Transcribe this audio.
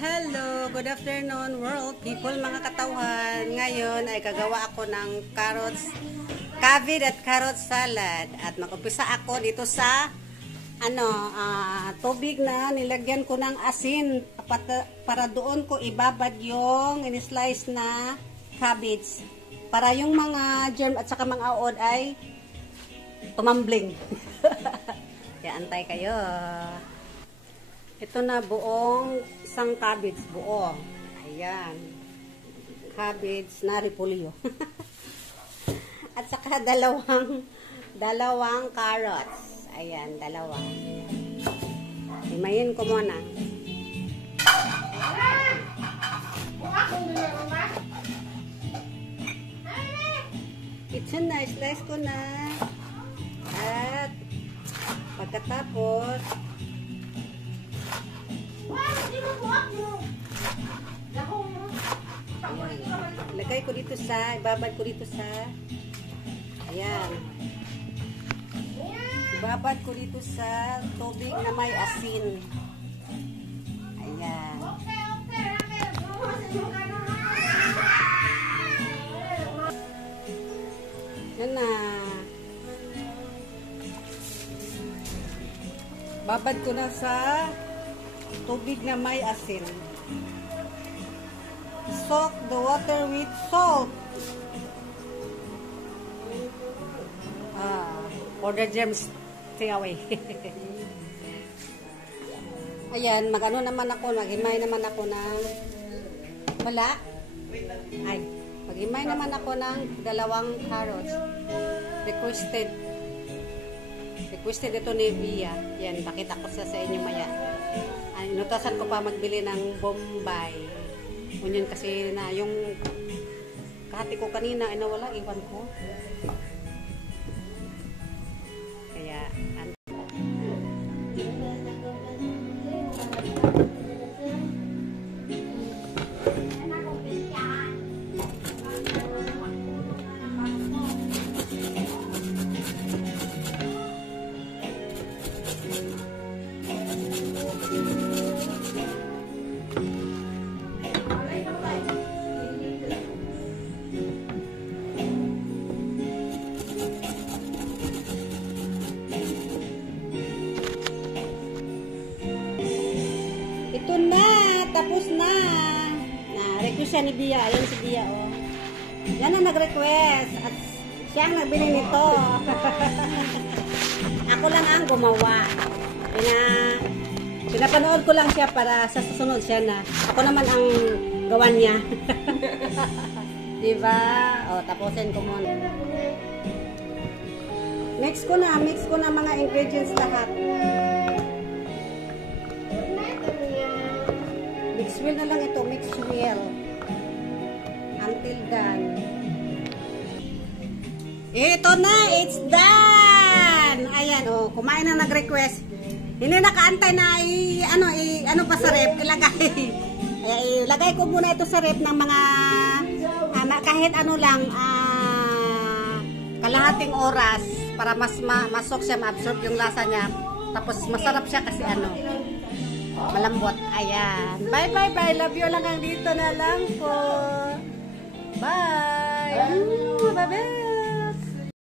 Hello, good afternoon world people, mga katawhan. Ngayon ay gagawa ako ng carrots, cabbage at carrot salad. At mag-umpisa ako dito sa tubig na nilagyan ko ng asin para doon ko ibabad yung in-slice na cabbage. Para yung mga germ at saka mga aod ay tumambling. Kaya antay kayo. Ito na buong isang cabbage buo. Ayan. Cabbage na repolyo. At saka dalawang carrots. Ayan, dalawa. Himayin ko muna. Ito na, slice ko na. At pagkatapos ilagay ko dito sa, ibabad ko dito sa, ayan, ibabad ko dito sa tubig na may asin. Ayan. Yan na. Babad ko na sa tubig na may asin. Soak the water with salt. For the germs, stay away. Ayan, mag-ano naman ako, maghimay naman ako ng wala. Ay, maghimay naman ako ng dalawang carrots. Requested ito ni Via. Yan, pakita ko sa inyo maya. Inutasan ko pa magbili ng Bombay. Yun kasi na yung kahati ko kanina ay nawala, iwan ko. Kaya ito na, tapos na. Request siya ni Bia. Ayan si Bia, oh. Yan ang nag-request. At siya ang nagbili nito. Ako lang ang gumawa. Pinapanood ko lang siya para sa susunod siya na. Ako naman ang gawan niya. Diba? O, tapusin ko muna. Mix ko na mga ingredients lahat. Mix well na lang ito, mix well. Until done. Ito na, it's done! Ayan, oh, kumain na nag-request. Hindi nakaantay na ano pa sa rep, ilagay ko muna ito sa rep ng mga kahit ano lang, kalahating oras para mas masok siya, ma-absorb yung lasa niya. Tapos masarap siya kasi malambot. Ayan. Bye. Love you lang, dito na lang po. Bye. Bye.